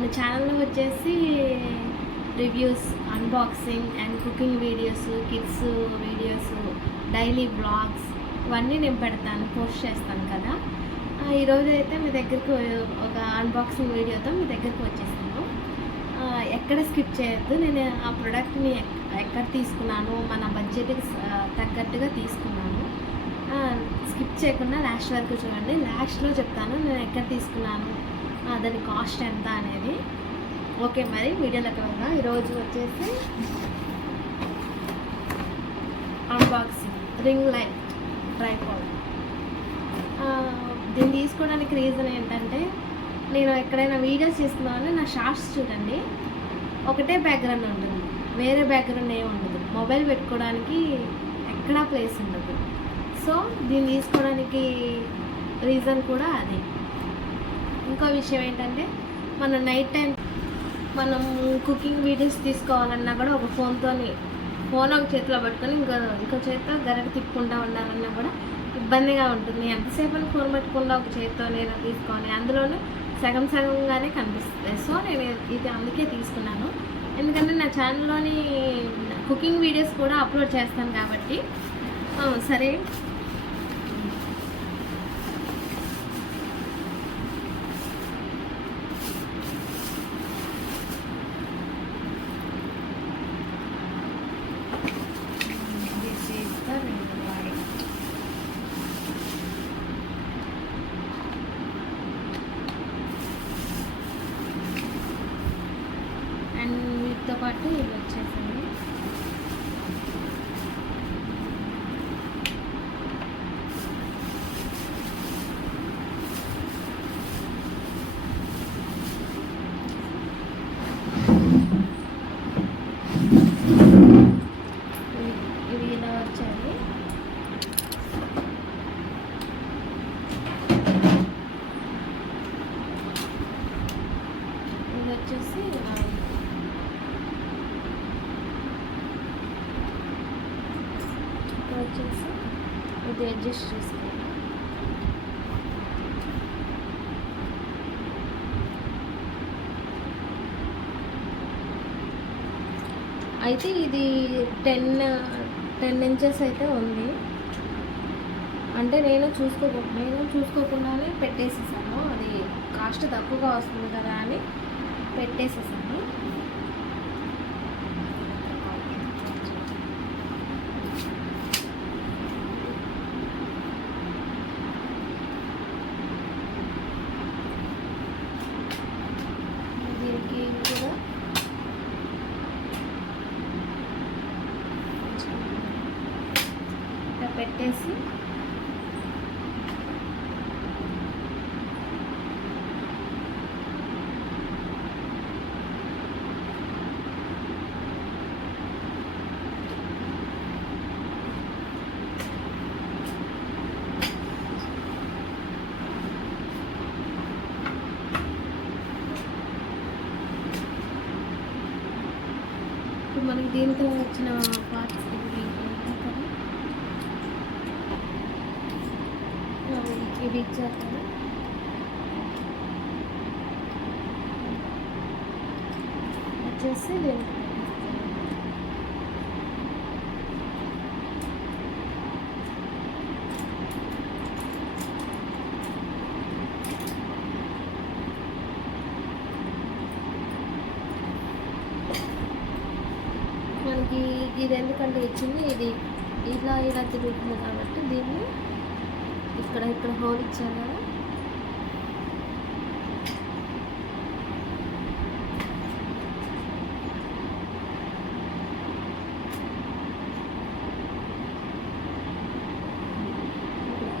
మన ఛానల్లో వచ్చేసి reviews, unboxing and cooking videos, kids videos, daily blogs ఇవన్నీ నేను పెడతాను, పోస్ట్ చేస్తాను కదా. ఈరోజు అయితే మీ దగ్గరకు ఒక అన్బాక్సింగ్ వీడియోతో మీ దగ్గరకు వచ్చేసాను. ఎక్కడ స్కిప్ చేయొద్దు. నేను ఆ ప్రోడక్ట్ని ఎక్కడ తీసుకున్నాను, మన బడ్జెట్కి తగ్గట్టుగా తీసుకున్నాను. స్కిప్ చేయకుండా లాస్ట్ వరకు చూడండి. లాస్ట్లో చెప్తాను నేను ఎక్కడ తీసుకున్నాను, దాని కాస్ట్ ఎంత అనేది. ఓకే, మరి వీడియోలోకి వెళ్దాం. ఈరోజు వచ్చేసి అన్బాక్సింగ్ రింగ్ లైట్ ట్రైపాడ్. దీన్ని తీసుకోవడానికి రీజన్ ఏంటంటే, నేను ఎక్కడైనా వీడియోస్ తీసుకున్నామని నా షార్ట్స్ చూడండి, ఒకటే బ్యాక్గ్రౌండ్ ఉంటుంది, వేరే బ్యాక్గ్రౌండ్ ఏమి ఉండదు. మొబైల్ పెట్టుకోవడానికి ఎక్కడా ప్లేస్ ఉండదు. సో దీన్ని తీసుకోవడానికి రీజన్ కూడా అదే. ఇంకో విషయం ఏంటంటే, మన నైట్ టైం మనం కుకింగ్ వీడియోస్ తీసుకోవాలన్నా కూడా ఒక ఫోన్ ఒక చేతిలో పట్టుకొని ఇంకో చేతితో గరిట తిప్పుకుంటూ ఉండాలన్నా కూడా ఇబ్బందిగా ఉంటుంది. ఎంతసేపు అని ఫోన్ పెట్టుకుండా ఒక చేతితో నేను తీసుకొని, అందులోనూ సగంగానే కనిపిస్తుంది. సో నేను ఇది అందుకే తీసుకున్నాను. ఎందుకంటే నా ఛానల్లోని కుకింగ్ వీడియోస్ కూడా అప్లోడ్ చేస్తాను కాబట్టి. సరే, వీటితో పాటు ఇవి వచ్చేసింది. ఇవి ఇలా వచ్చాయి. ఇది వచ్చేసి ఇది అడ్జస్ట్ చేసుకోవాలి. అయితే ఇది 10 ఇంచెస్ అయితే ఉంది. అంటే నేను చూసుకోకుండానే పెట్టేసేసాను. అది కాస్ట్ తక్కువగా వస్తుంది కదా అని పెట్టేసేసాను. దీనికి కూడా పెట్టేసి మనకి దీంతో వచ్చిన పార్ట్స్ ఇవి ఇచ్చారు కదా. వచ్చేసి దీంట్లో మనకి ఇది ఎందుకంటే ఇచ్చింది, ఇది ఇలా తిరుగుతుంది కాబట్టి దీన్ని ఇక్కడ హోల్ ఇచ్చారు కదా.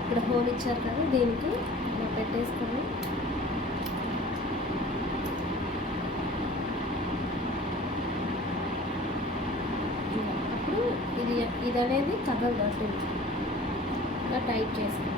ఇక్కడ హోల్ ఇచ్చారు కదా, దీనికి ఇలా పెట్టేసుకొని అప్పుడు ఇది అనేది కదలదు, అటు ఇలా టైట్ చేసుకోండి.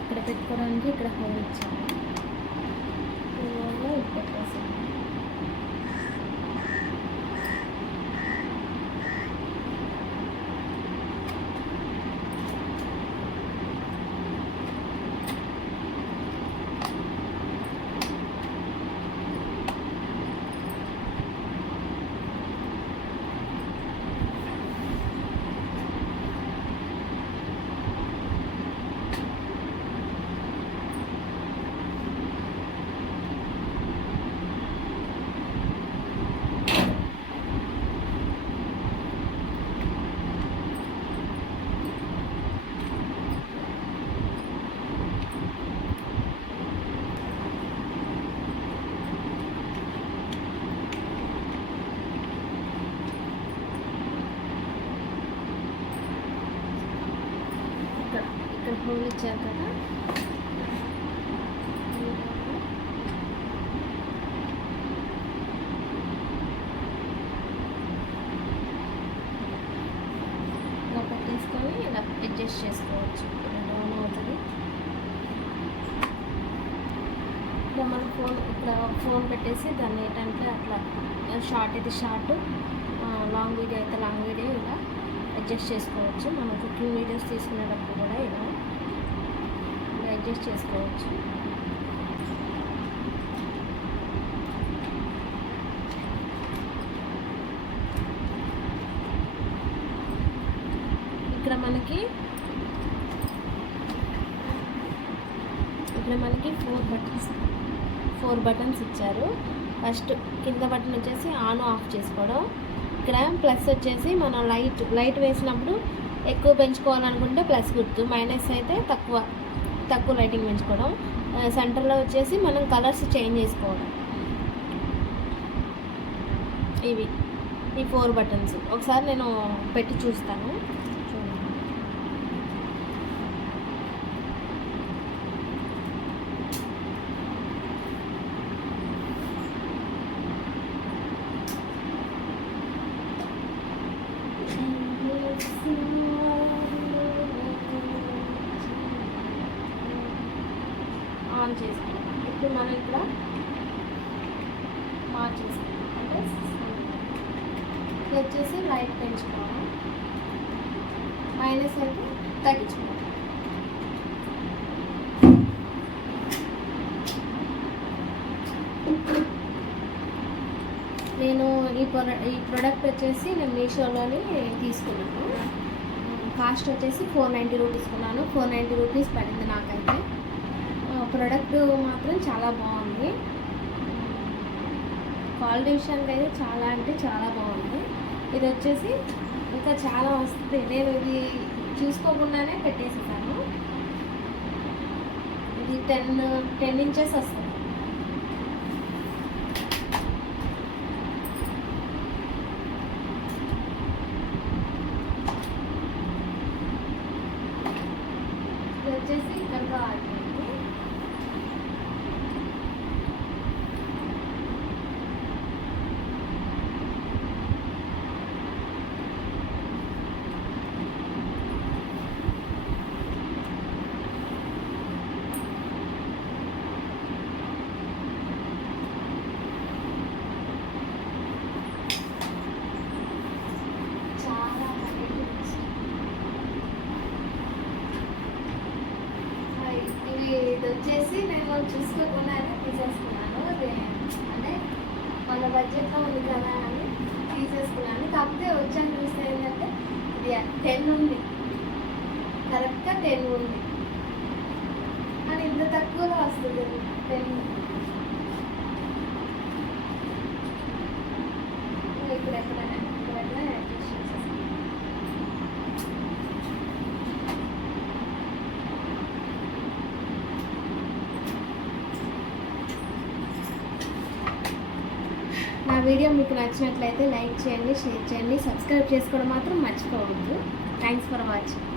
ఇక్కడ పెట్టుకోవడానికి ఇక్కడ హోల్ ఇచ్చాను. ఈ హోల్లో ఇది పెట్టేసాను. ఇక్కడ హోల్ ఇచ్చారు కదా, ఇలా పెట్టేసుకొని ఇలా అడ్జస్ట్ చేసుకోవచ్చు. ఇలా డౌన్ అవుతుంది. ఇలా మన ఫోన్ పెట్టేసి దాన్ని ఏంటంటే అట్లా షార్ట్ అయితే షార్ట్, లాంగ్ వీడియో అయితే లాంగ్ వీడియో ఇలా అడ్జస్ట్ చేసుకోవచ్చు. మనం కుకింగ్ వీడియోస్ తీసుకునేటప్పుడు కూడా ఇలా అడ్జస్ట్ చేసుకోవచ్చు. ఇక్కడ మనకి 4 బటన్స్ ఇచ్చారు. ఫస్ట్ కింద బటన్ వచ్చేసి ఆన్ ఆఫ్ చేసుకోవడం. ఇక్కడ ప్లస్ వచ్చేసి మనం లైట్ వేసినప్పుడు ఎక్కువ పెంచుకోవాలనుకుంటే ప్లస్ గుర్తు, మైనస్ అయితే తక్కువ లైటింగ్ పెంచుకోవడం. సెంటర్లో వచ్చేసి మనం కలర్స్ చేంజ్ చేసుకోవడం. ఈ 4 బటన్స్ ఒకసారి నేను పెట్టి చూస్తాను. ఆన్ చేసుకోవాలి. ఇప్పుడు మనం ఇక్కడ మార్చేసుకోవాలి. అంటే ఇది వచ్చేసి లైట్ పెంచుకోవాలి, మైనస్ అయితే తగ్గించుకోవాలి. నేను ఈ ప్రోడక్ట్ వచ్చేసి నేను మీషోలోని తీసుకున్నాను. కాస్ట్ వచ్చేసి 490 రూపీస్ కొన్నాను. 490 రూపీస్ పడింది నాకైతే. ప్రోడక్ట్ మాత్రం చాలా బాగుంది. క్వాలిటీ విషయానికి అయితే చాలా అంటే చాలా బాగుంది. ఇది వచ్చేసి ఇంకా చాలా వస్తుంది. నేను ఇది చూసుకోకుండానే పెట్టేసేసాను. ఇది 10 ఇంచెస్ వస్తుంది. ఇది వచ్చేసి ఇక్కడ ఆగిపోయింది. ఇది వచ్చేసి నేను చూసుకోకుండానే తీసేసుకున్నాను. అంటే మన బడ్జెట్లో ఉంది కదా అని తీసేసుకున్నాను. కాకపోతే వచ్చాక చూస్తే ఏంటంటే ఇది 10 ఉంది, కరెక్ట్గా 10 ఉంది. అని ఇంత తక్కువలో వస్తుంది 10. ఇప్పుడు ఎక్కడైనా అడ్జస్ట్ చేసేస్తాను. నా వీడియో మీకు నచ్చినట్లయితే లైక్ చేయండి, షేర్ చేయండి, సబ్స్క్రైబ్ చేసుకోవడం మాత్రం మర్చిపోవద్దు. Thanks for watching.